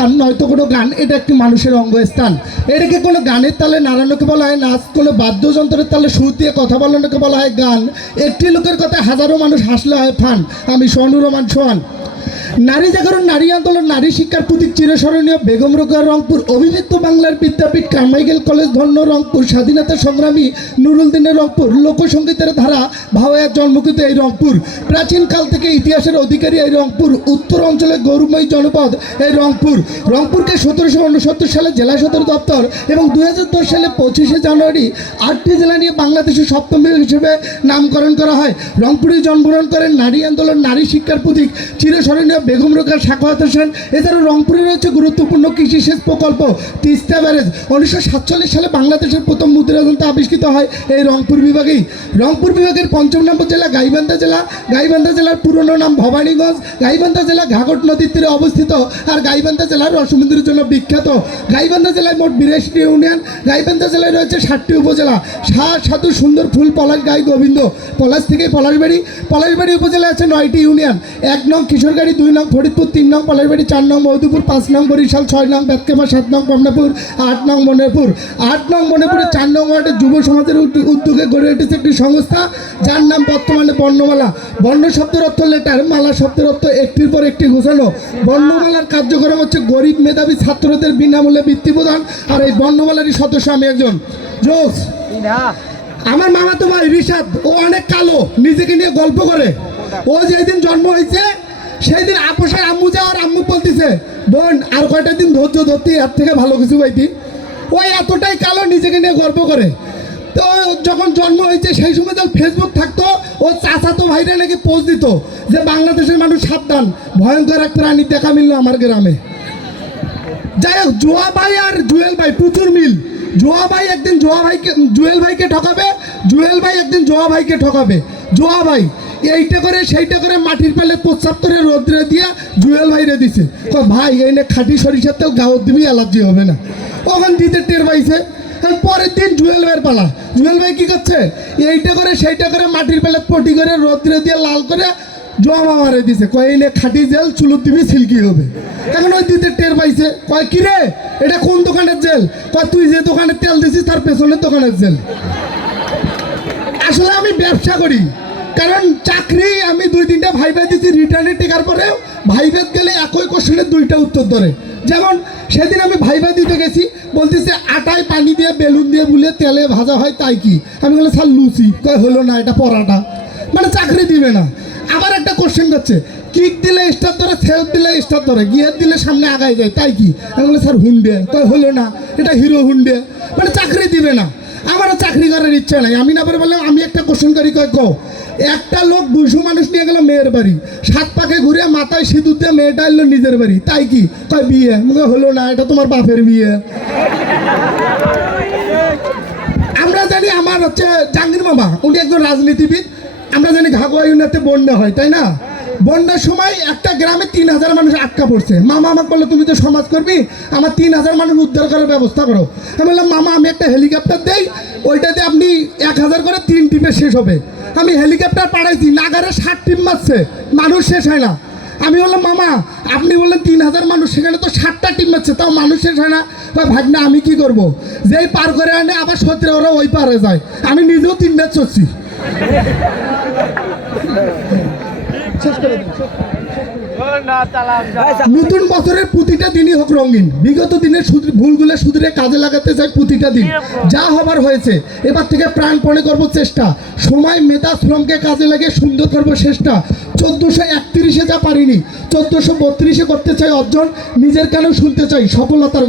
Fun নয়তো কোনো গান, এটা একটি মানুষের অঙ্গস্থান। এটাকে কোনো গানের তালে নাড়ানোকে বলা হয় নাচ, কোনো বাদ্যযন্ত্রের তালে সুর দিয়ে কথা বলানোকে বলা হয় গান। একটি লোকের কথা হাজারো মানুষ হাসলে হয় ফান। আমি সোহানুর রহমান সোহান। নারী জাগরণ, নারী আন্দোলন, নারী শিক্ষার প্রতীক চিরস্মরণীয় বেগম রোগা রংপুর অভিযুক্ত বাংলার বিদ্যাপীঠ কারমাইকেল কলেজ ধন্য রংপুর, স্বাধীনতা সংগ্রামী নুরুল দিনের রংপুর লোকসঙ্গীতের ধারা ভাওয়ার জন্মকৃত এই রংপুর প্রাচীনকাল থেকে ইতিহাসের অধিকারী এই রংপুর, উত্তর অঞ্চলে গৌরবময়ী জনপদ এই রংপুর, রংপুরকে সতেরোশো উনসত্তর সালে জেলা সদর দপ্তর এবং দু হাজার দশ সালে পঁচিশে জানুয়ারি আটটি জেলা নিয়ে বাংলাদেশের সপ্তম হিসেবে নামকরণ করা হয়। রংপুরে জন্মগ্রহণ করেন নারী আন্দোলন, নারী শিক্ষার প্রতীক, চিরস্মরণীয় বেগম রোকার সাখাওয়াত হোসেন এছাড়াও রংপুরে রয়েছে গুরুত্বপূর্ণ কৃষি সেচ প্রকল্প, তিস্তা ব্যারেজ। উনিশশো সাতচল্লিশ সালে বাংলাদেশের প্রথম মুদ্রা যন্ত্র আবিষ্কৃত হয় এই রংপুর বিভাগেই। রংপুর বিভাগের পঞ্চম নম্বর জেলা গাইবান্ধা জেলা। গাইবান্ধা জেলার পুরনো নাম ভবানীগঞ্জ। গাইবান্ধা জেলা ঘাঘট নদীর তীরে অবস্থিত আর গাইবান্ধা জেলার রসমুদ্রের জন্য বিখ্যাত। গাইবান্ধা জেলায় মোট বিরাশিটি ইউনিয়ন। গাইবান্ধা জেলায় রয়েছে ষাটটি উপজেলা। শাহ সাধু সুন্দর ফুল, পলাশ গাই, গোবিন্দ। পলাশ থেকে পলাশবাড়ি। পলাশবাড়ি উপজেলায় আছে নয়টি ইউনিয়ন। এক নং কিশোরগাড়ি, দুই নং ফরিদপুর তিন নং পলাশবাড়ি চার নং মধুপুর পাঁচ নং বরিশাল ছয় নং বেতকেমা সাত নং কমলাপুর আট নং মনেপুর আট নং মনেপুরে চার নং ওয়ার্ডে যুব সমাজের উদ্যোগে গড়ে উঠেছে একটি সংস্থা যার নাম বর্তমানে বর্ণমালা। বর্ণ শব্দের অর্থ লেটার মালা শব্দের অর্থ একটির পর একটি ঘোষানো। বর্ণমালার কার্যক্রম হচ্ছে গরিব মেধাবী ছাত্রদের বিনামূল্যে বৃত্তি প্রদান আর এই বর্ণমালারই সদস্য আমি একজন। জোস। আমার মামা তো ভাই রিশাদ ও অনেক কালো নিজেকে নিয়ে গল্প করে। ও যেদিন জন্ম হয়েছে সেই দিন আপোষের আম্মু যাওয়ার আম্মু বলতেছে, বোন, আর কয়টা দিন ধৈর্য ধরতি, এর থেকে ভালো কিছু পাইতি? ওই এতটাই কালো, নিজেকে নিয়ে গল্প করে। তো যখন জন্ম হয়েছে, সেই সময় যখন ফেসবুক থাকতো, ও চাচাতো ভাইরা নাকি পোস্ট দিত যে, বাংলাদেশের মানুষ সাবধান, ভয়ঙ্কর এক প্রাণী দেখা মিললো আমার গ্রামে। যাই হোক, জোয়া ভাই আর জুয়েল ভাই প্রচুর মিল। জোয়া ভাই একদিন জোয়া ভাইকে জুয়েল ভাইকে ঠকাবে, জুয়েল ভাই একদিন জোয়া ভাইকে ঠকাবে। জোয়া ভাই এইটা করে, সেইটা করে মাটির পেলে প্রস্তাব করে রোদ্রে দিয়ে জুয়েল ভাইরে দিছে। ভাই এই নে খাঁটি সরিষাতেও গাওয়ার দিবি, অ্যালার্জি হবে না। ওখান দিতে টের পাইছে। পরের দিন জুয়েল ভাইয়ের পালা। জুয়েল ভাই কি করছে? এইটা করে, সেইটা করে মাটির পেলে পটি করে রোদ্রে দিয়ে লাল করে জমা মারে দিছে। কয় এই খাঁটি জেল চুলুর দিবি সিল্কি হবে। এখন ওই দিতে টের পাইছে। কয় কি রে? এটা কোন দোকানের জেল? কয় তুই যে দোকানে তেল দিছিস, তার পেছনের দোকানের জেল। আসলে আমি ব্যবসা করি। কারণ চাকরি আমি দুই তিনটা ভাইবা দিচ্ছি রিটার্নে টেকার পরে ভাইবেদ গেলে একই কোশ্চেনের দুইটা উত্তর ধরে। যেমন, সেদিন আমি ভাইবা দিতে গেছি, বলতেছে আটায় পানি দিয়ে বেলুন দিয়ে বুলে তেলে ভাজা হয় তাই কি? আমি বললাম, স্যার, লুচি। কয়, হলো না, এটা পরাটা। মানে চাকরি দিবে না। আবার একটা কোশ্চেন করছে কিক দিলে স্টার ধরে, সেলফ দিলে স্টার ধরে, গিয়ার দিলে সামনে আগায় যায়, তাই কি? আমি বললাম, স্যার, হুন্ডে। কয়, হলো না, এটা হিরো হুন্ডে। মানে চাকরি দিবে না। আমারও চাকরি করার ইচ্ছা নাই। আমি না পারে বললাম, আমি একটা কোশ্চেন করি, কয় কো একটা লোক দুশো মানুষ নিয়ে গেল মেয়ের বাড়ি। সাত পাকে ঘুরে মাথায় সিঁদুর দিয়ে মেয়েটা এলো নিজের বাড়ি। তাই কি? তাই বিয়ে? মুখে হলো না, এটা তোমার বাপের বিয়ে। আমরা জানি আমার হচ্ছে জাহাঙ্গীর মামা, উনি একজন রাজনীতিবিদ। আমরা জানি ঘাগুয়া ইউনিয়নে বন্যা হয়, তাই না? বন্যার সময় একটা গ্রামে তিন হাজার মানুষ আটকা পড়ছে। মামা আমাকে বলল, তুমি তো সমাজ করবি আমার তিন হাজার মানুষ উদ্ধার করার ব্যবস্থা করো। আমি বললাম, মামা, আমি একটা হেলিকপ্টার দেই ওইটাতে আপনি এক হাজার করে তিন টিমে শেষ হবে। আমি হেলিকপ্টার পাঠাইছি, নাগারে ষাট টিম মারছে, মানুষ শেষ হয় না। আমি বললাম, মামা, আপনি বললেন তিন হাজার মানুষ, সেখানে তো ষাটটা টিম মারছে, তাও মানুষ শেষ হয় না। বা ভাবনা আমি কি করব? যেই পার করে আনে, আবার সত্যি ওরা ওই পারে যায়। আমি নিজেও তিন ম্যাচ চলছি নতুন বছরের প্রতিটা দিনই হোক রঙিন। বিগত দিনের ভুলগুলো শুধরে কাজে লাগাতে চাই প্রতিটা দিন। যা হবার হয়েছে। এবার থেকে প্রাণপণে করব চেষ্টা। সময় মেধা শ্রমকে কাজে লাগে সুন্দর করব চেষ্টা চোদ্দোশো একত্রিশে যা পারিনি চোদ্দোশো বত্রিশে করতে চাই অর্জন নিজের কেন শুনতে চাই সফলতার